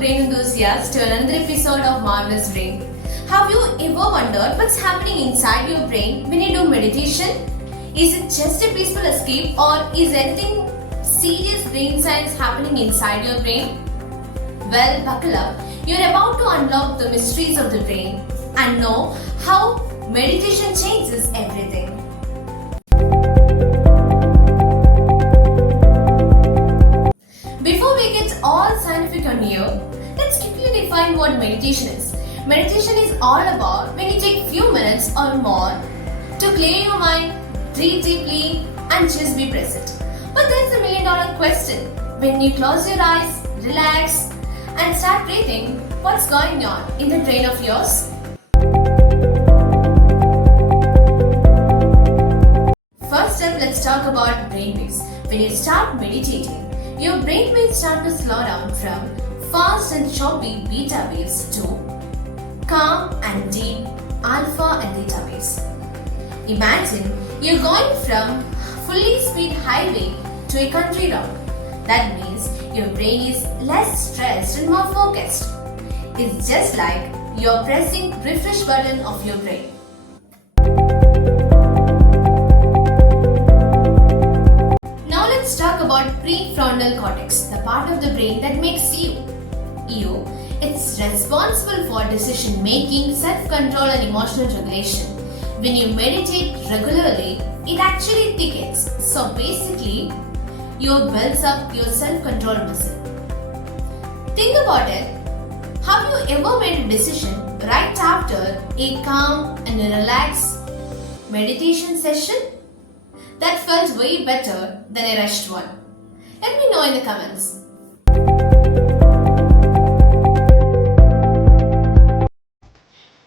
brain enthusiast, to another episode of Marvelous Brain. Have you ever wondered what's happening inside your brain when you do meditation? Is it just a peaceful escape, or is anything serious brain science happening inside your brain? Well, buckle up. You're about to unlock the mysteries of the brain and know how meditation changes everything. Before we get all scientific on here, let's quickly define what meditation is. Meditation is all about when you take few minutes or more to clear your mind, breathe deeply and just be present. But there's a million-dollar question. When you close your eyes, relax and start breathing, what's going on in the brain of yours? First up, let's talk about brainwaves. When you start meditating, your brainwaves start to slow down from fast and choppy beta waves to calm and deep alpha and theta waves. Imagine you're going from fully speed highway to a country road. That means your brain is less stressed and more focused. It's just like you're pressing refresh button of your brain. Now let's talk about prefrontal cortex, the part of the brain that makes you. It's responsible for decision making, self-control and emotional regulation. When you meditate regularly, it actually thickens. So basically, you builds up your self-control muscle. Think about it. Have you ever made a decision right after a calm and a relaxed meditation session that felt way better than a rushed one? Let me know in the comments.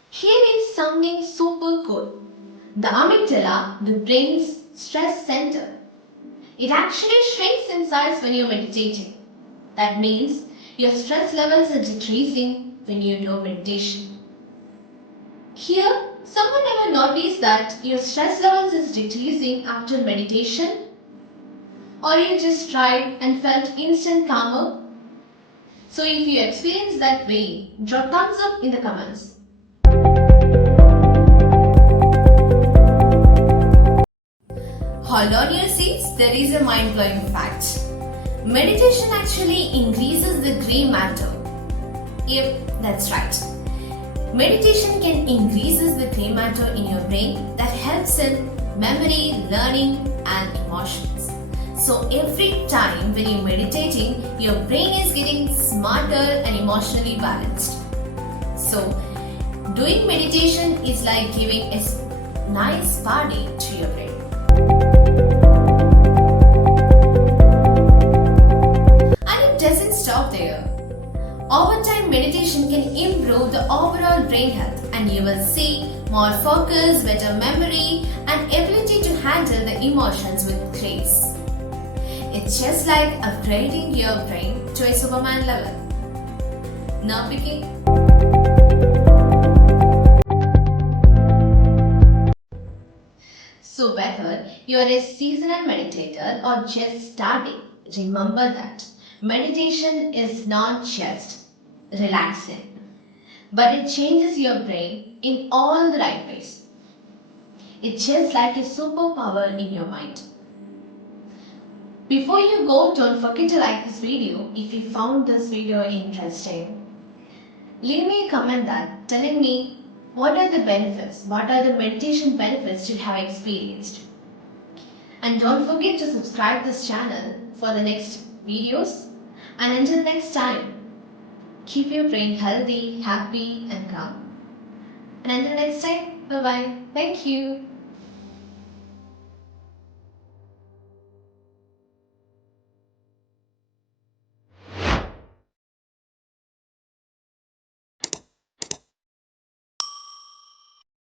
Here is something super cool. The amygdala, the brain's stress center. It actually shrinks in size when you're meditating. That means your stress levels are decreasing when you do meditation. Here, someone ever noticed that your stress levels is decreasing after meditation? Or you just tried and felt instant calmer? So if you experience that way, drop thumbs up in the comments. Hold on your seats, there is a mind-blowing fact. Meditation actually increases the grey matter. Yep, that's right. Meditation can increases the grey matter in your brain that helps in memory, learning and emotions. So every time when you're meditating, your brain is getting smarter and emotionally balanced. So doing meditation is like giving a nice party to your brain. Stop there. Over time, meditation can improve the overall brain health and you will see more focus, better memory and ability to handle the emotions with grace. It's just like upgrading your brain to a Superman level. No picking? So whether you're a seasonal meditator or just starting, remember that meditation is not just relaxing, but it changes your brain in all the right ways. It's just like a superpower in your mind. Before you go, don't forget to like this video if you found this video interesting. Leave me a comment that telling me what are the benefits, what are the meditation benefits you have experienced. And don't forget to subscribe this channel for the next videos. And until next time, keep your brain healthy, happy and calm. And until next time, bye-bye. Thank you.